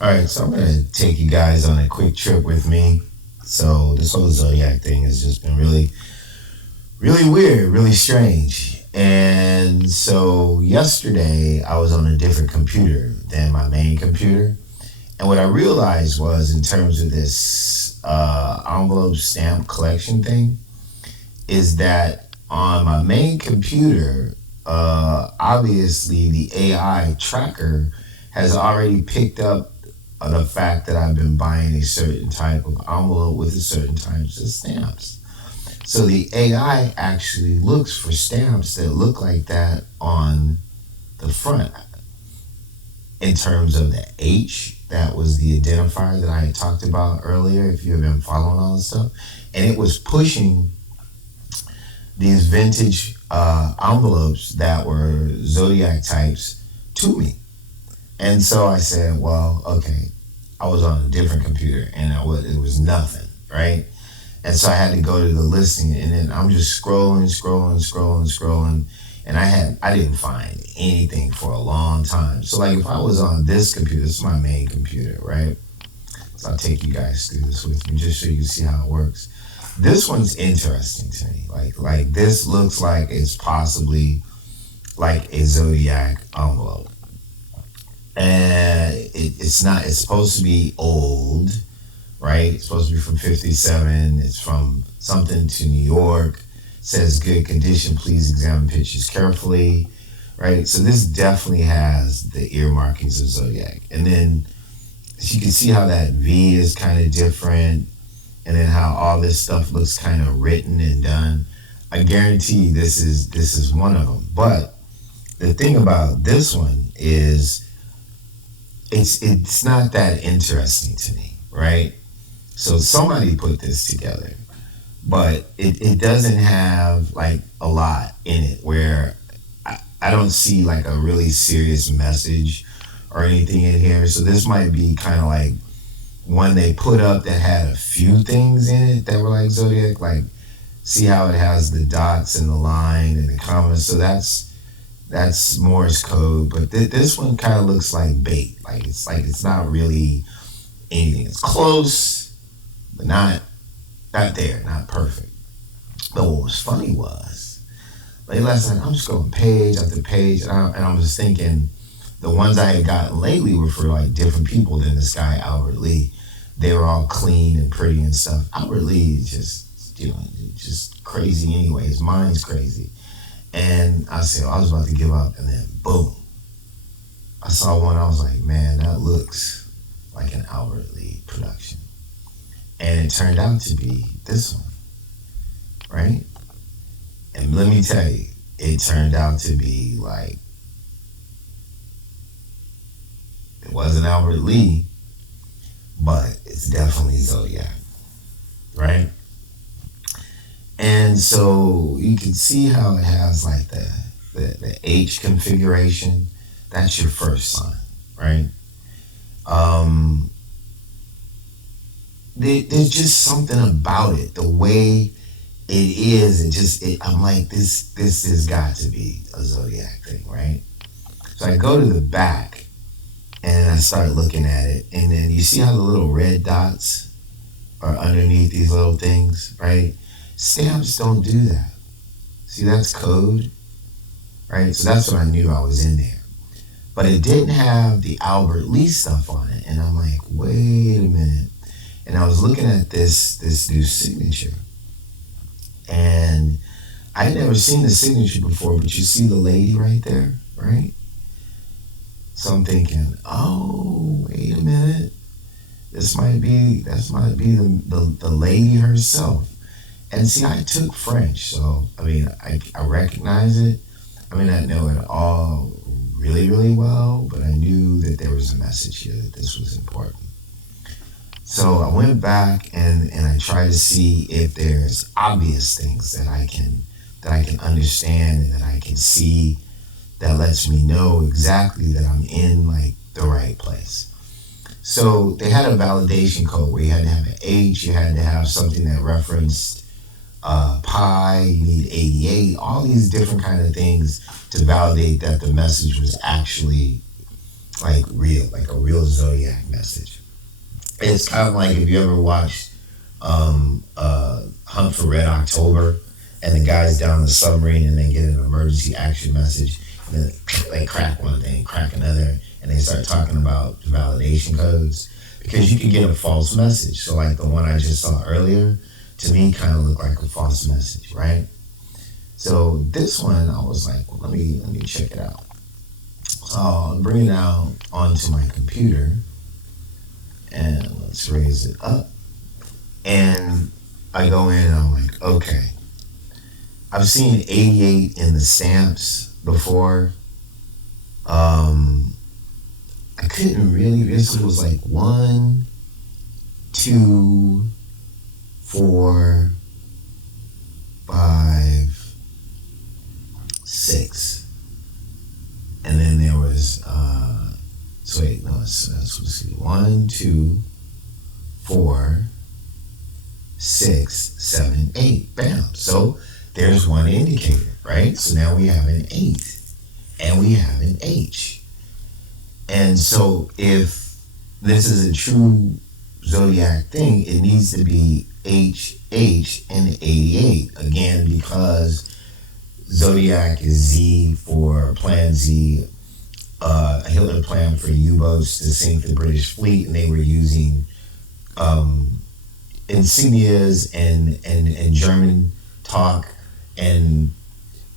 All right, so I'm gonna take you guys on a quick trip with me. So this whole Zodiac thing has just been really weird, really strange. And so yesterday I was on a different computer than my main computer, and what I realized was, in terms of this envelope stamp collection thing, is that on my main computer, obviously the AI tracker has already picked up the fact that I've been buying a certain type of envelope with a certain types of stamps. So the AI actually looks for stamps that look like that on the front. In terms of the H, that was the identifier that I had talked about earlier, if you have been following all this stuff. And it was pushing these vintage envelopes that were Zodiac types to me. And so I said, well, okay, I was on a different computer and it was nothing, right? And so I had to go to the listing, and then I'm just scrolling, and I didn't find anything for a long time. So like if I was on this computer, this is my main computer, right? So I'll take you guys through this with me just so you can see how it works. This one's interesting to me. Like this looks like it's possibly like a Zodiac envelope. And it's not, it's supposed to be old, right? It's supposed to be from 57. It's from something to New York. It says good condition. Please examine pictures carefully, right? So this definitely has the earmarkings of Zodiac. And then you can see how that V is kind of different, and then how all this stuff looks kind of written and done. I guarantee this is one of them. But the thing about this one is it's not that interesting to me, right? So somebody put this together, but it doesn't have like a lot in it where I don't see like a really serious message or anything in here. So this might be kind of like one they put up that had a few things in it that were like Zodiac, like see how it has the dots and the line and the commas. So that's Morse code, but this one kind of looks like bait. Like it's not really anything. It's close, but not there, not perfect. But what was funny was, like last night, I'm just going page after page, and I was thinking the ones I had gotten lately were for like different people than this guy Albert Lee. They were all clean and pretty and stuff. Albert Lee is just crazy anyway. His mind's crazy. And I said, I was about to give up, and then boom, I saw one. I was like, man, that looks like an Albert Lee production. And it turned out to be this one, right? And let me tell you, it turned out to be like, it wasn't Albert Lee, but it's definitely Zodiac, right? And so you can see how it has like the H configuration. That's your first sign, right? Um, there's just something about it, the way it is. I'm like, this has got to be a Zodiac thing, right? So I go to the back and I start looking at it, and then you see how the little red dots are underneath these little things, right? Stamps don't do that. See, that's code, right? So that's when I knew I was in there. But it didn't have the Albert Lee stuff on it. And I'm like, wait a minute. And I was looking at this new signature. And I had never seen the signature before, but you see the lady right there, right? So I'm thinking, oh, wait a minute. This might be the lady herself. And see, I took French, so I mean, I recognize it. I mean, I know it all really well, but I knew that there was a message here, that this was important. So I went back and I tried to see if there's obvious things that I can understand and that I can see that lets me know exactly that I'm in like the right place. So they had a validation code where you had to have an H, you had to have something that referenced pi, you need 88, all these different kind of things to validate that the message was actually like a real Zodiac message. It's kind of like if you ever watched Hunt for Red October, and the guy's down the submarine and they get an emergency action message, and then they crack one thing, crack another, and they start talking about validation codes because you can get a false message. So like the one I just saw earlier, to me, kind of looked like a false message, right? So this one, I was like, well, let me check it out. So I'll bring it out onto my computer, and let's raise it up. And I go in and I'm like, okay, I've seen 88 in the stamps before. I couldn't really, this was like 1, 2, 4, 5, 6. And then there was, so wait, no, let's see, 1, 2, 4, 6, 7, 8. Bam. So there's one indicator, right? So now we have an 8 and we have an H. And so if this is a true Zodiac thing, it needs to be H, H, and 88. Again, because Zodiac is Z for Plan Z. Hitler planned for U-boats to sink the British fleet, and they were using insignias and German talk and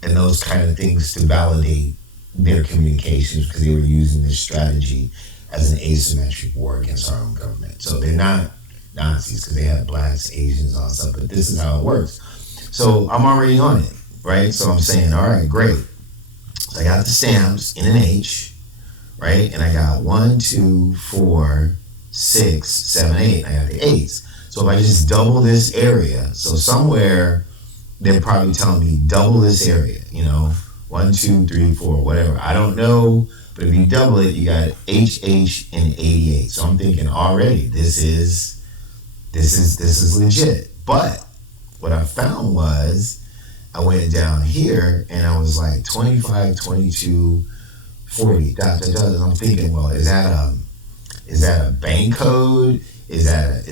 those kind of things to validate their communications, because they were using this strategy as an asymmetric war against our own government. So they're not Nazis because they have blacks, Asians, all stuff, but this is how it works. So I'm already on it, right? So I'm saying, all right, great. So I got the stamps in an H, right? And I got 1, 2, 4, 6, 7, 8. I got the 8s. So if I just double this area, so somewhere they're probably telling me double this area, 1, 2, 3, 4, whatever. I don't know, but if you double it, you got H, H, and 88. So I'm thinking already this is legit. But what I found was I went down here and I was like 25, 22, 40. Dot, dot, dot. And I'm thinking, well, is that a bank code? Is that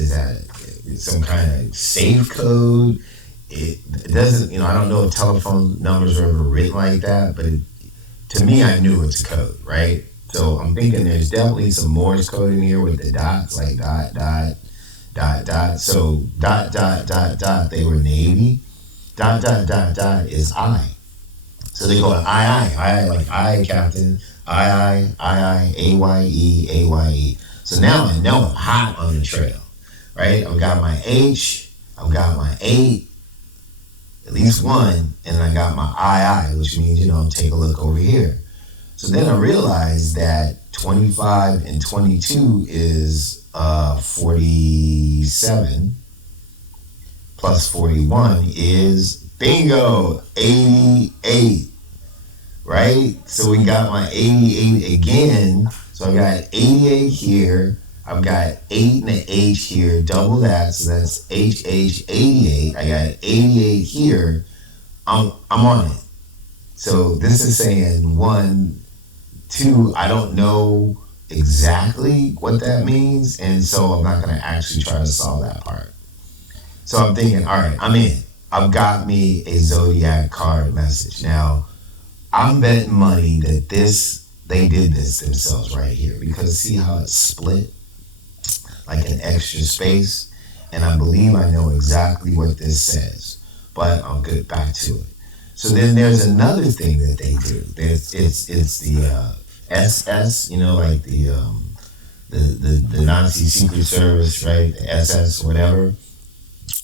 some kind of safe code? It doesn't, I don't know if telephone numbers are ever written like that, but to me, I knew it's a code, right? So I'm thinking there's definitely some Morse code in here with the dots, like dot, dot, dot, dot. So dot, dot, dot, dot, they were Navy. Dot, dot, dot, dot is I. So they go to I, like I, Captain, I, AYE, AYE. So now I know I'm hot on the trail, right? I've got my H, I've got my 8, at least one, and I got my II, which means, take a look over here. So then I realized that 25 and 22 is 47, plus 41 is, bingo, 88, right? So we got my 88 again. So I got 88 here. I've got 8 and an H here, double that, so that's HH 88. I got 88 here. I'm on it. So this is saying 1, 2. I don't know exactly what that means, and so I'm not going to actually try to solve that part. So I'm thinking, all right, I'm in. I've got me a Zodiac card message. Now, I'm betting money that they did this themselves right here, because see how it's split? Like an extra space, and I believe I know exactly what this says, but I'll get back to it. So then there's another thing that they do. It's the SS, like the Nazi Secret Service, right? The SS, whatever.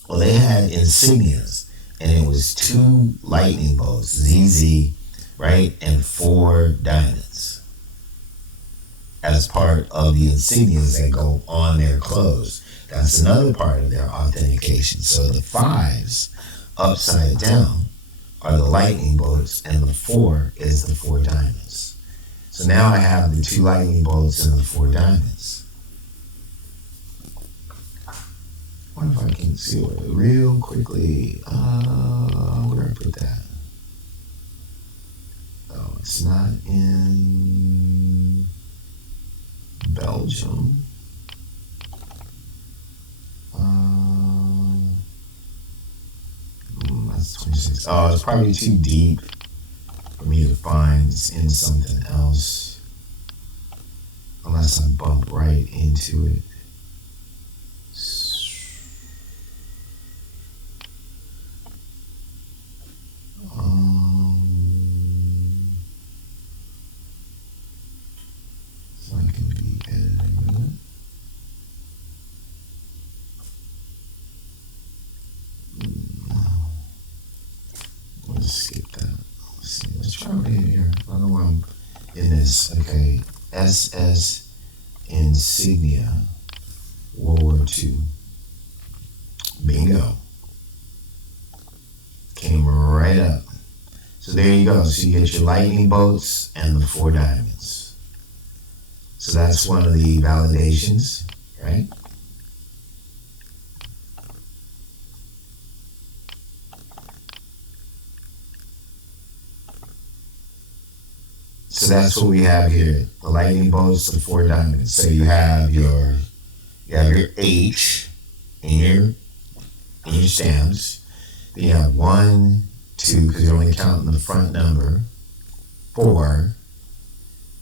Well, they had insignias, and it was 2 lightning bolts, ZZ, right, and 4 diamonds, as part of the insignias that go on their clothes. That's another part of their authentication. So the 5s upside down are the lightning bolts, and the 4 is the 4 diamonds. So now I have the 2 lightning bolts and the 4 diamonds. I wonder if I can see it real quickly. Where did I put that? Oh, it's not in... Belgium. That's 26. Oh, it's probably too deep for me to find. It's in something else. Unless I bump right into it. So I can be editing it. Let's skip that. Let's see. Let's try right here. I don't know why I'm in this. Okay. SS Insignia. World War II. Bingo. Came right up. So there you go. So you get your lightning bolts and the 4 diamonds. So that's one of the validations, right? So that's what we have here. The lightning bolts, the 4 diamonds. So you have your H in your stamps. Then you have 1, 2, because you're only counting the front number. 4,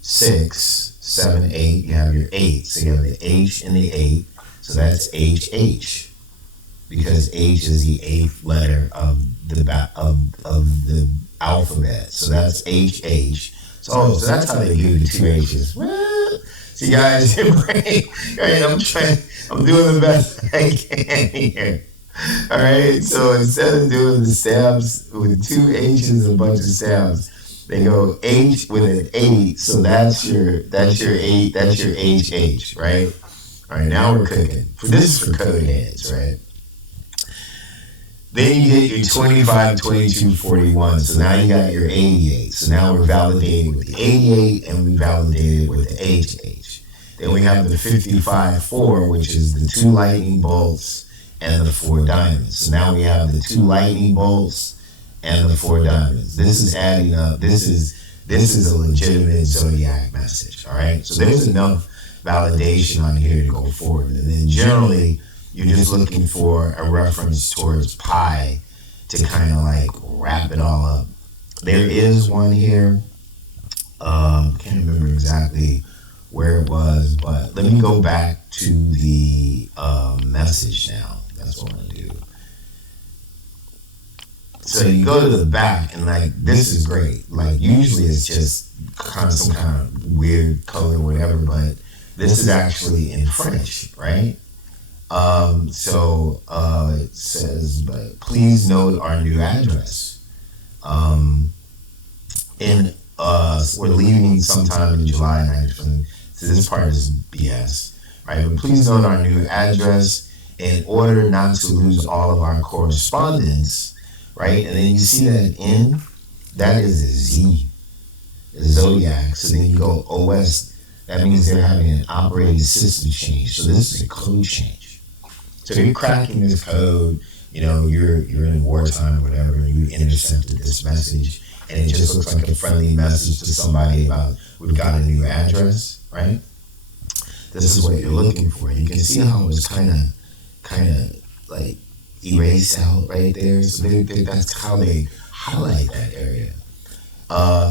6, 7, 8. You have your 8. So you have the H in the 8. So that's HH. Because H is the 8th letter of the alphabet. So that's HH. So that's how they do the 2 H's. What? See, guys, right? I'm doing the best I can here. All right. So instead of doing the stabs with 2 H's and a bunch of stabs, they go H with an 8. So that's your 8. That's your HH, right? All right. Now we're cooking. This is for code heads, right? Then you get your 25, 22, 41. So now you got your 88. So now we're validated with the 88 and we validated with the HH. Then we have the 55, 4, which is the 2 lightning bolts and the 4 diamonds. So now we have the 2 lightning bolts and the 4 diamonds. This is adding up. This is a legitimate Zodiac message. All right. So there's enough validation on here to go forward. And then generally, you're just looking for a reference towards pi to kind of like wrap it all up. There is one here. Can't remember exactly where it was, but let me go back to the message now. That's what I'm going to do. So you go to the back and like, this is great. Like usually it's just kind of some kind of weird color or whatever, but this is actually in French, right? It says, but please note our new address. We're leaving sometime in July 9th. So this part is BS, right? But please note our new address in order not to lose all of our correspondence, right? And then you see that N, that is a Z, a Zodiac. So then you go OS, that means they're having an operating system change. So this is a code change. So you're cracking this code, you're in wartime or whatever, and you intercepted this message, and it just looks like a friendly message to somebody about, we've got a new address, right? This is what you're looking for. You can see how it's kind of like erased out right there. So that's how they highlight that area.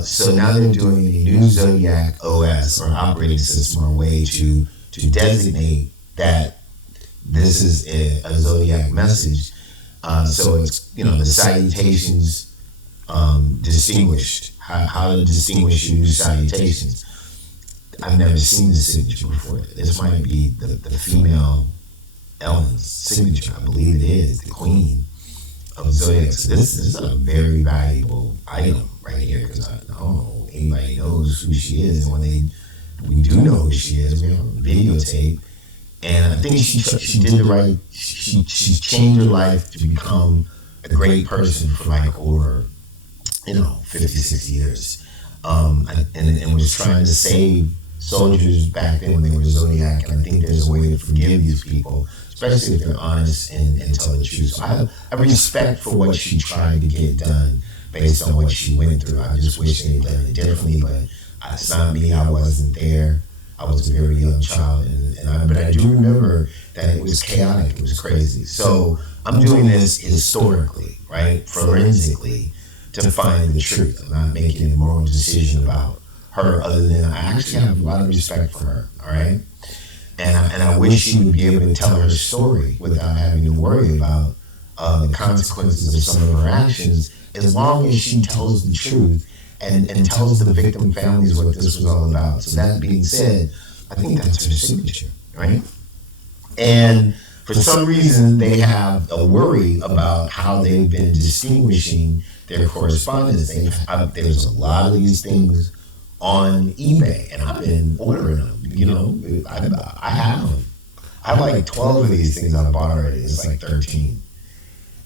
So now they're doing a new Zodiac OS or operating system or way to designate that this is a Zodiac message. So it's, the salutations distinguished, how to distinguish your new salutations. I've never seen this signature before. This might be the female Ellen's signature. I believe it is, the queen of Zodiac. So this is a very valuable item right here, because I don't know anybody knows who she is. And when we do know who she is, we have a videotape. And I think she did the right, she's changed her life to become a great person for like over, 50, 60 years. And was trying to save soldiers back then when they were Zodiac. And I think there's a way to forgive these people, especially if they're honest and tell the truth. So I have respect for what she tried to get done based on what she went through. I just wish they had done it differently, but it's not me. I wasn't there. I was a very young child, but I do remember that it was chaotic. It was crazy. So I'm doing this historically, right, forensically, to find the truth. I'm not making a moral decision about her, other than I actually have a lot of respect for her. All right, and I wish she would be able to tell her story without having to worry about the consequences of some of her actions, as long as she tells the truth and tells the victim families what this was all about. So that being said, I think that's her signature, right? And for some reason, they have a worry about how they've been distinguishing their correspondence. There's a lot of these things on eBay, and I've been ordering them. I have them. I have like 12 of these things I bought already. It's like 13.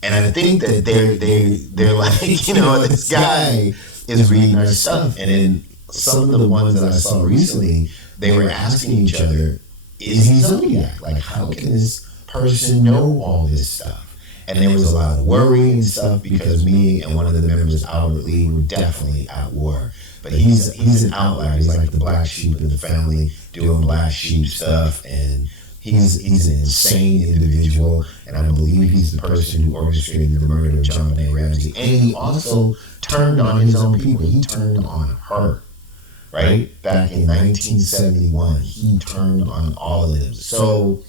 And I think that they're like, this guy is reading our stuff. And in some of the ones that I saw recently, they were asking each other, is he Zodiac? Like, how can this person know all this stuff? And there was a lot of worry and stuff, because me and one of the members, Albert Lee, were definitely at war. But he's an outlier. He's like the black sheep of the family, doing black sheep stuff, and he's an insane individual, and I believe he's the person who orchestrated the murder of John Benet Ramsey. And he also turned on his own people. He turned on her, right? Back in 1971, he turned on all of them. So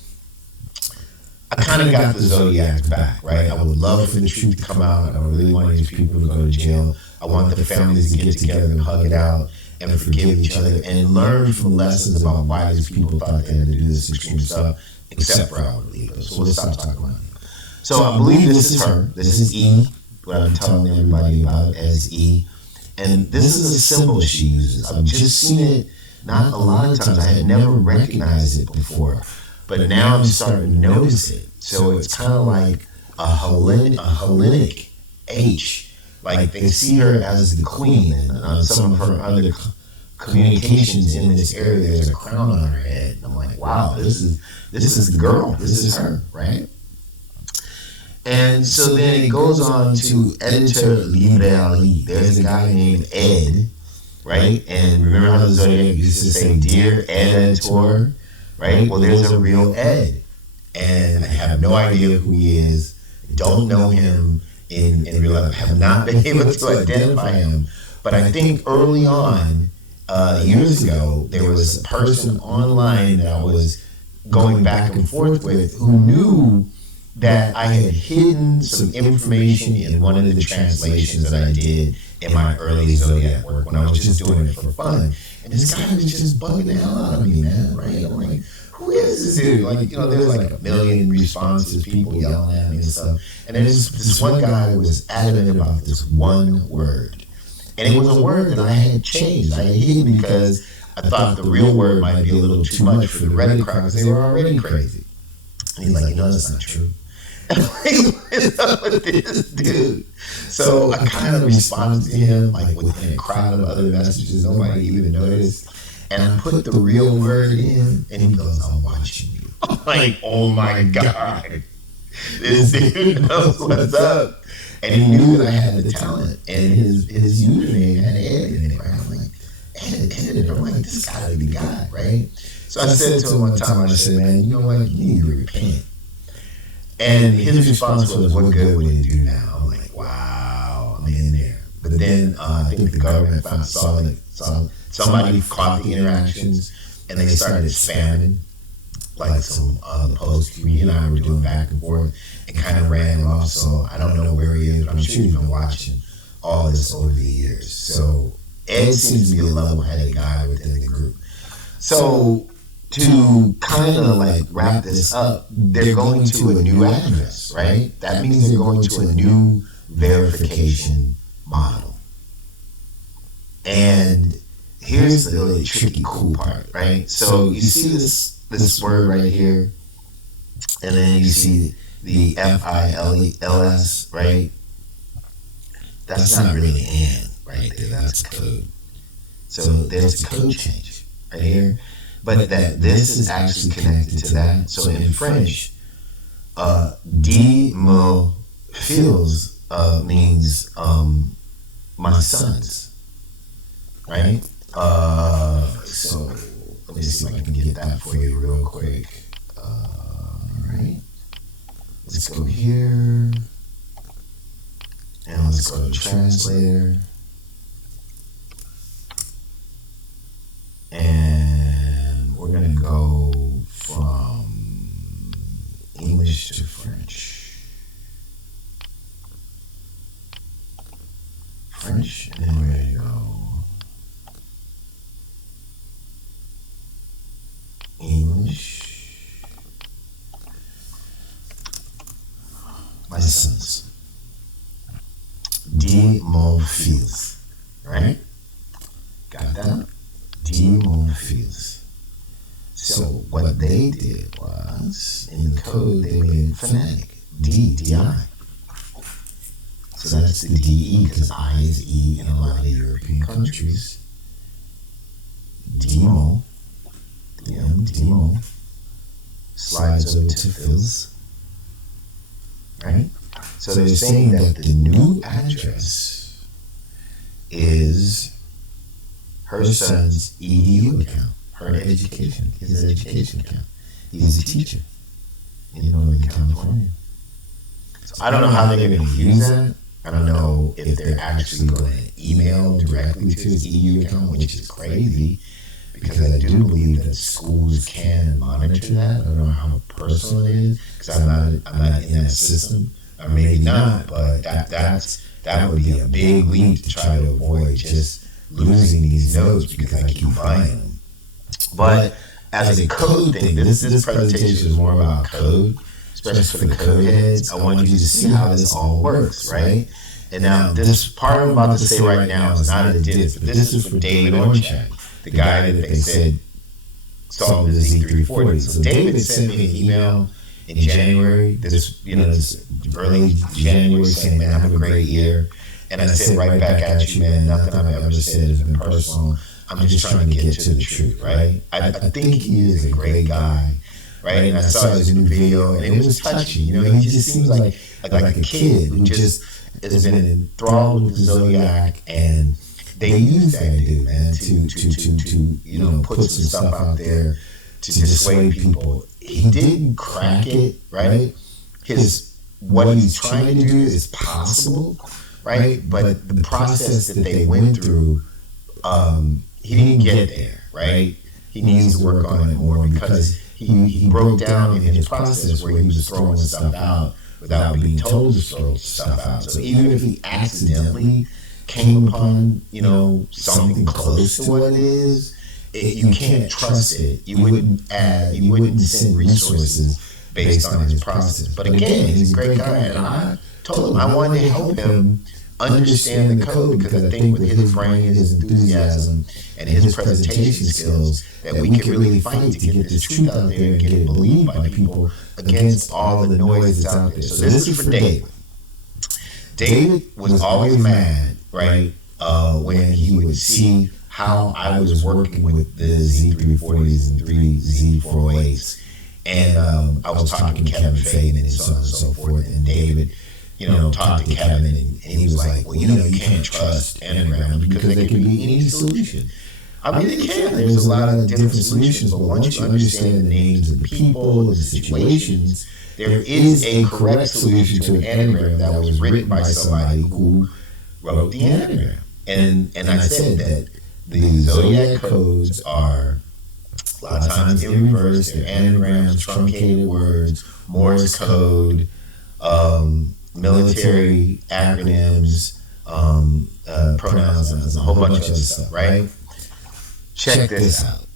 I kind of got the Zodiacs back, right? I would love for the truth to come out. I don't really want these people to go to jail. I want the families to get together and hug it out and forgive each other and learn from lessons about why these people thought they had to do this extreme stuff, except for our leaders. So let's stop talking about it. So I believe this is her. This is E, what I'm telling everybody about as E. And this is a symbol she uses. I've just seen it not a lot of times. I had never recognized it before, but now I'm starting to notice it. So it's kind of like a Hellenic H. Like, they see her as the queen, and on some of her other communications in this area, there's a crown on her head. And I'm like, wow, this is the girl. This is her, right? And so then it goes on to Editor Libre. There's a guy named Ed, right? And remember how the Zodiac used to say, "Dear Editor," right? Well, there's a real Ed, and I have no idea who he is. Don't know him in real life. Have not been able to identify him. But I think early on, years ago, there was a person online that I was going back and forth with who knew that I had hidden some information in one of the translations that I did in my early Zodiac work when I was just doing it for fun. And this guy was just bugging the hell out of me, man, right? I'm like, who is this dude? Like, there's like a million responses, people yelling at me and stuff. And then this one guy was adamant about this one word. And it was a word that I had changed. I had hidden because I thought the real word might be a little too much for the Reddit crowd, because they were already crazy. And he's like, that's not true. And I'm like, what's up with this dude? So I kind of responded to him like within a crowd of other messages. Nobody even noticed. And I put the real word in, and he goes, "I'm watching you." I'm like, oh my God. This dude knows what's up. And he knew that I had the talent, and his username had Ed in it, right? I'm like, Ed. I'm like, this gotta be the guy, right? So I said to him one time, I said, man, you know what? You need to repent. And his response was, what good would it do now? I'm like, wow, I'm in there. But then I think the government saw somebody caught the interactions, and they started spamming like some posts he and I were doing back and forth, and kind of ran off. So I don't know where he is, but I'm sure he's been watching all this over the years. So Ed seems to be a level-headed guy within the group. So to kind of like wrap this up, they're going to a new address, right? That means they're going to a new verification model. And here's the really tricky, cool part, right? So you see this word right here, and then you see the FILS, right? That's not really an right there. That's code. So there's a code change right here. But that this is actually connected to that. So in French, "de fils" means my sons, right? So Let me see if I can get that for you real quick. All right. Let's go here. And let's go to translator. And we're going to go from English to French. French, and then we're going to go English. My sons. De mon fils. Right? Got that? De mon fils. So what they did was, in the code, they made phonetic. D, D-I. So that's the D-E, because I is E in a lot of European countries. Demo, the M, Demo, slides over to Fils. Right? So they're saying that the new address is her son's EDU account, his education account. He's a teacher in Northern California. So I don't know how they're going to use that. I don't know if they're actually going to email directly to his EDU account, which is crazy, because I do believe that schools can monitor that. I don't know how personal it is, because I'm not in that system. Or maybe not, but that would be a big leap to try to avoid just losing these notes because I keep buying them. But as a code thing, this presentation is more about code, especially for the code heads. I want you to see how this all works, right? And now this part I'm about to say right now is not a diss, but this is for David Oranchak, the guy that they said solved the Z340. So David sent me an email in January, this early January, saying, man, have a great year. And I said right back at you, man, nothing I've ever said has been personal. I'm just trying to get to the truth, right? I think he is a great guy, right? And I saw his new video, and it was touching. You know, he just seems like a kid who just has been enthralled with the Zodiac, and they use that dude, man, to put some stuff out there to dissuade people. He didn't crack it, right? What he's trying to do is possible, right? But the process that they went through, he didn't get there, right? He needs to work on it more, because he broke down in his process where he was throwing stuff out without being told to throw stuff out. So even if he accidentally came upon, something close to what it is, you can't trust it. You wouldn't send resources based on his process. But again, he's a great guy, and I told him I wanted to help him understand the code, because I think with his brain, his enthusiasm, and his presentation skills, that we can really fight to get this truth out there and get it believed by people against all the noise that's out there. So this is for David. David was always mad, right, when he would see how I was working with the Z340s and 3Z408s. And I was talking to Kevin Faden and so on and so forth. And David, talked to Kevin, and he was like, well, you can't trust anagrams because they can be any solution. I mean, they can. There's a lot of different solutions, but once you understand the names of the people, the situations, there is a correct solution to an anagram that was written by somebody who wrote the anagram. And I said that the Zodiac codes are a lot of times in reverse. They're anagrams, truncated words, Morse code, military acronyms, pronouns, and a whole bunch of other stuff, right? Check this out.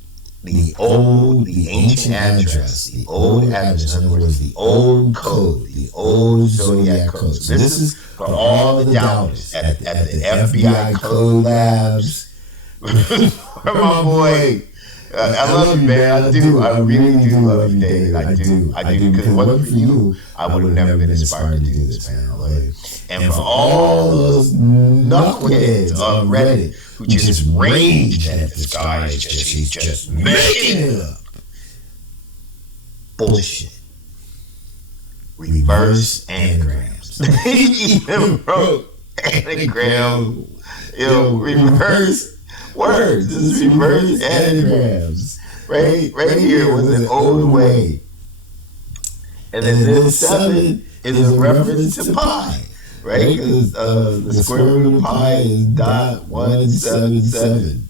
The ancient address, the old address, in other words, the old code, the old Zodiac code. So this is for all the doubters at the FBI code labs. For my boy, I love you, man. I do. I really do love you, David. I do. Because if it wasn't for you, I would have never been inspired to do this, man. I love you. And for all those knuckleheads on Reddit who just raged at this guy, he's just making it up. Bullshit. Reverse anagrams. He even wrote anagram, reverse words. This is reverse anagrams. Right here was an old way. And then this 7 is a reference to pi, right? Because the square root of pi is .177,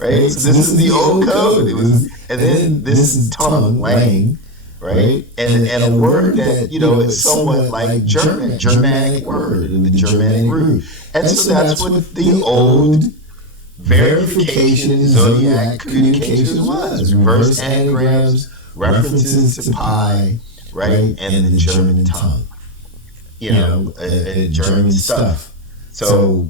right? So this is the old code. It was, and then this is tongue, lang, right? And a word that, is somewhat like German, Germanic word, the Germanic root. And so that's what the old verification in Zodiac communications was. Reverse anagrams, references to pi, right? And the German tongue, German stuff. So,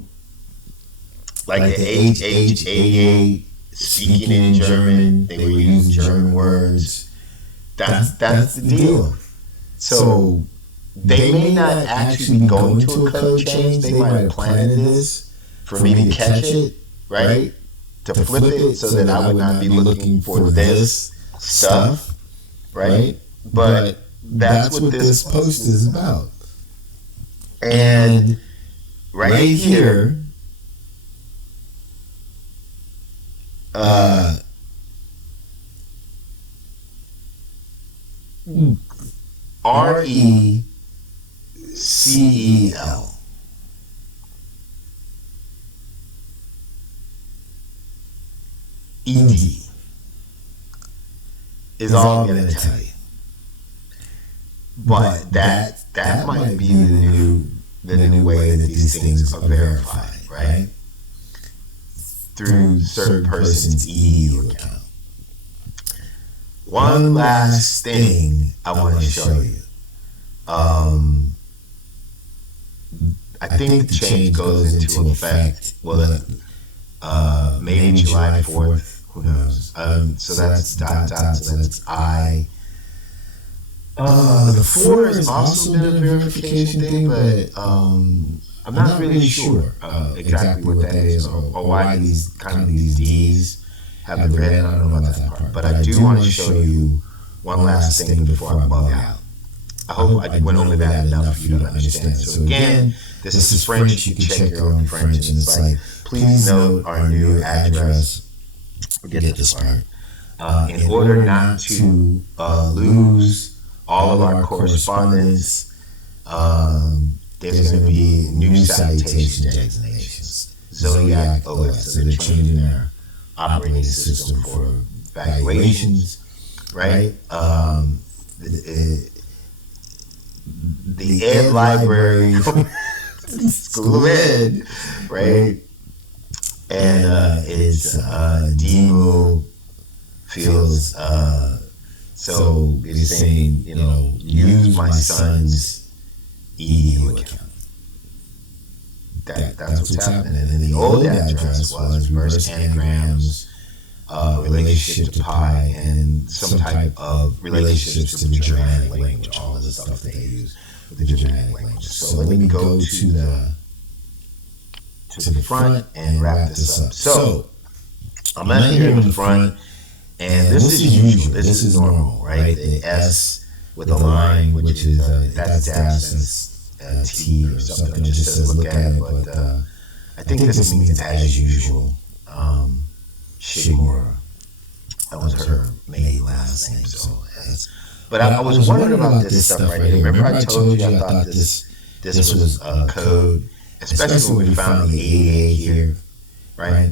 like the HH88, speaking in German, they were using German words. That's the deal. So they may not actually be going to a code change. They might have planned this for me to catch it, right? To flip it so that I would not be looking for this stuff, right? But that's what this post is about. And right here, RECEL. ED is all I'm going to tell you. But that might be the new way that these things are verified, right? Through certain person's EDU account. One last thing I want to show you. I think the change goes into effect, maybe July 4th, who knows? So that's dot, so that's I. The 4 has also been a verification thing, but I'm not really sure exactly what that is or why these D's have been read. I don't know about that part, but I do want to show you one last thing before I bug out. I hope I went over that enough for you to understand. So again, this is French. You can check your own French, and it's like, please note our new address. Forget this part. In order not to lose all of our correspondence, there's going to be new citation designations. Zodiac OS, so they're changing their operating system for valuations, right? The Ed Library, School of Ed, right? And it's Demo feels, so it's saying, use my son's EDU account. That's what's happening. And then the old address was reverse anagrams, relationship to pi, and some type of relationships to the Germanic language, all of the stuff that they use with the Germanic language. So let me go to the front and wrap this up. So I'm not here in the front, and this is usual. This is normal, right? The S with a line, which is that's dash, that's T or something. It just says look at it, but I think this means as usual. Shimura, that was her maiden last name. So, but I was wondering about this stuff right here. Remember I told you I thought this was code, especially when we found the 88 here, right?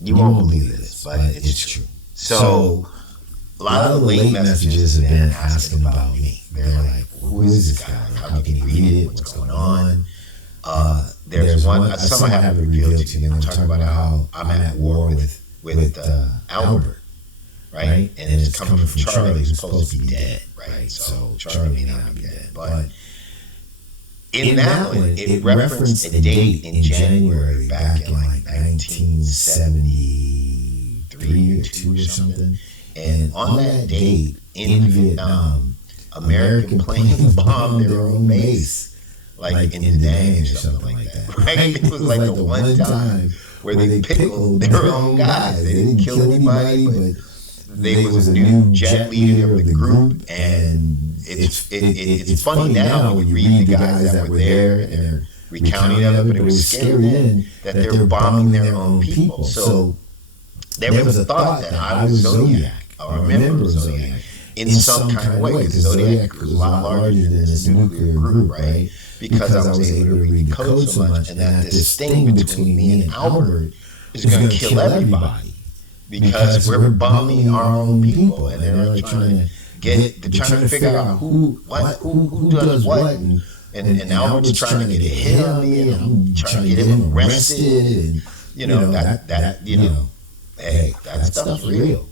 You won't believe this, but it's true. So a lot of the late messages have been asking about me. They're like, who is this guy? How can you read it? What's going on? There's one, some I haven't revealed to you. I'm talking about how I'm at war with Albert, right? And it's coming from Charlie, who's supposed to be dead, right? So Charlie may not be dead. But in that one, it referenced a date in January back in like 1973 or 2 or something. And on that date in Vietnam, American planes bombed their own base, like in Da Nang or something like that, right? It was like the one time where they pickled their own guys. They didn't kill anybody, but there was a new jet leader of the group, and it's funny now when you read the guys that were there and they're recounting of it, but it was scary then that they were bombing their own people. So there was a thought that I was Zodiac, or a member of Zodiac, in some kind of way, because Zodiac was a lot larger than this nuclear group, right? Because I was able to read the code so much, and that this thing between me and Albert is going to kill everybody, because we're bombing our own people, and they're like trying to figure out who does what, and Albert's trying to get a hit on me, and I'm trying to get him arrested, and hey, that stuff's real.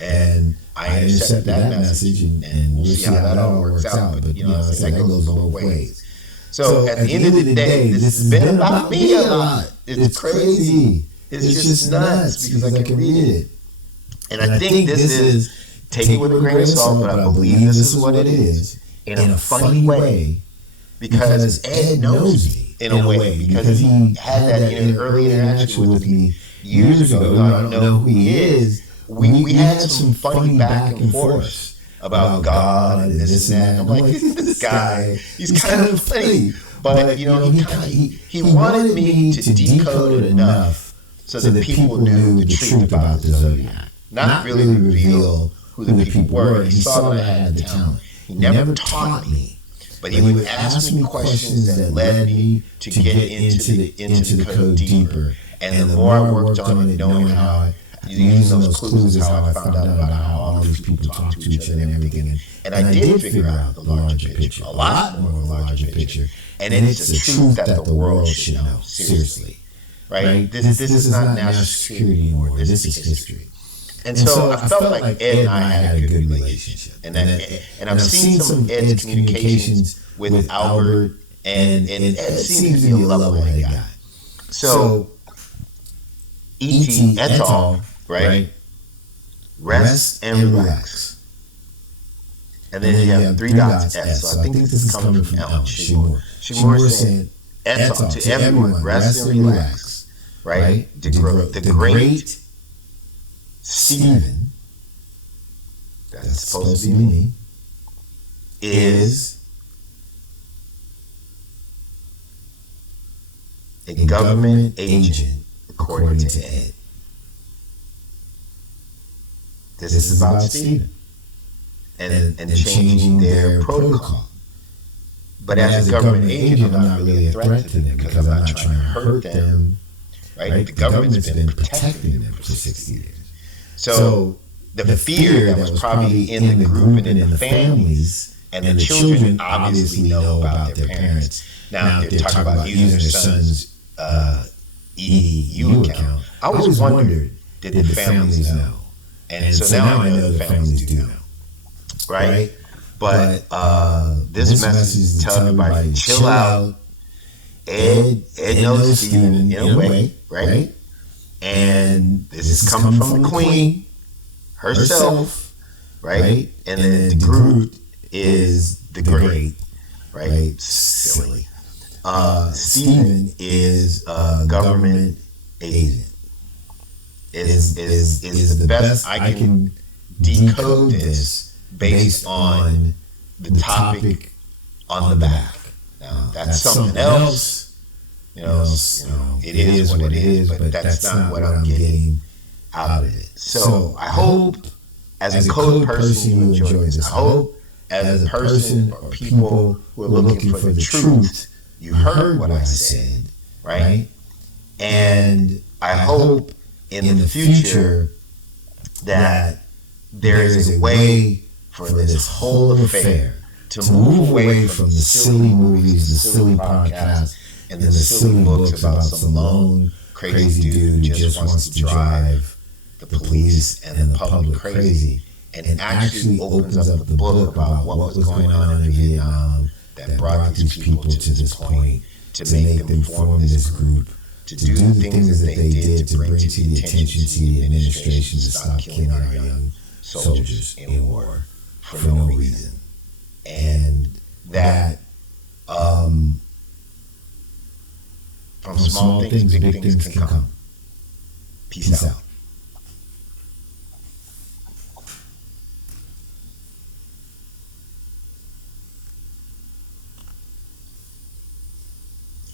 And I intercept that message, and we'll see how that all works out. But I said that goes both ways. So at the end of the day, this has been about me a lot. It's crazy. It's just nuts because I can read it. And I think this is, take it with a grain of salt, but I believe this is what it is, in a funny way, because Ed knows me in a way, because he had that early interaction with me years ago. I don't know who he is. We had some funny back and forth about God and this and that. I'm like, this guy, he's kind of funny. But, he wanted me to decode it enough so that people knew the truth about the Zodiac. Not really reveal who the people were. He saw that I had the talent. He never taught me, but he would ask me questions that led me to get into the code deeper. And the more I worked on it, knowing how using those clues is how I found out about how all these people talk to each other and everything. And I did figure out the larger picture, a lot more of a larger picture. And it's a truth that the world should know, seriously. Right? This is not national security anymore. This is history. And so I felt like Ed and I had a good relationship. And I've seen some of Ed's communications with Albert, and Ed seems to be a level-headed guy. So Eten, Etienne, right? Rest and relax. And then you have 3 dots, S. So I think this is coming from Ellen Shimura. Shimura saying, Etienne, to everyone, rest and relax. Right? The great Stephen, that's supposed to be me, is a government agent, according to Ed. This is about Stephen and changing their protocol. But as a government agent, I'm not really a threat to them because I'm not trying to hurt them. Right? The government's been protecting them for 60 years. So the fear that was probably in the group and in the families, and the children obviously know about their parents. Now they're talking about using their son's EDU account. I always wondered, did the families know? And so now I know the families do know. Right? But this message is telling everybody to chill out. Ed knows Stephen in a way, right? And this is coming from the Queen herself, right? And then the group is the great, right? Silly. Stephen is a government agent. Is the best I can decode this based on the topic on the back. Now that's something else. It is what it is, but that's not what I'm getting out of it. So I hope, as a code person, you enjoy this. I hope, as a person or people who are looking for the truth, you heard what I said, right? And I hope in the future that there is a way for this whole affair to move away from the silly movies, the silly podcasts, and the silly books about some lone crazy dude who just wants to drive the police and the public crazy, and actually opens up the book about what was going on in Vietnam that brought these people to this point, to make them form this group, to do the things that they did to bring to the attention to the administration to stop killing our young soldiers in war for no reason. And that from small things, big things can come. Peace out.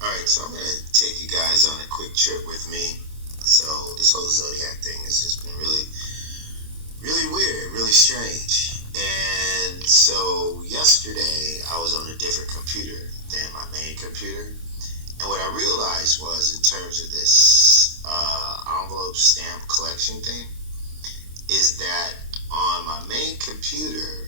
Alright, so I'm going to take you guys on a quick trip with me. So this this whole Zodiac thing has just been really, really weird, really strange. And so yesterday I was on a different computer than my main computer. And what I realized was, in terms of this envelope stamp collection thing, is that on my main computer,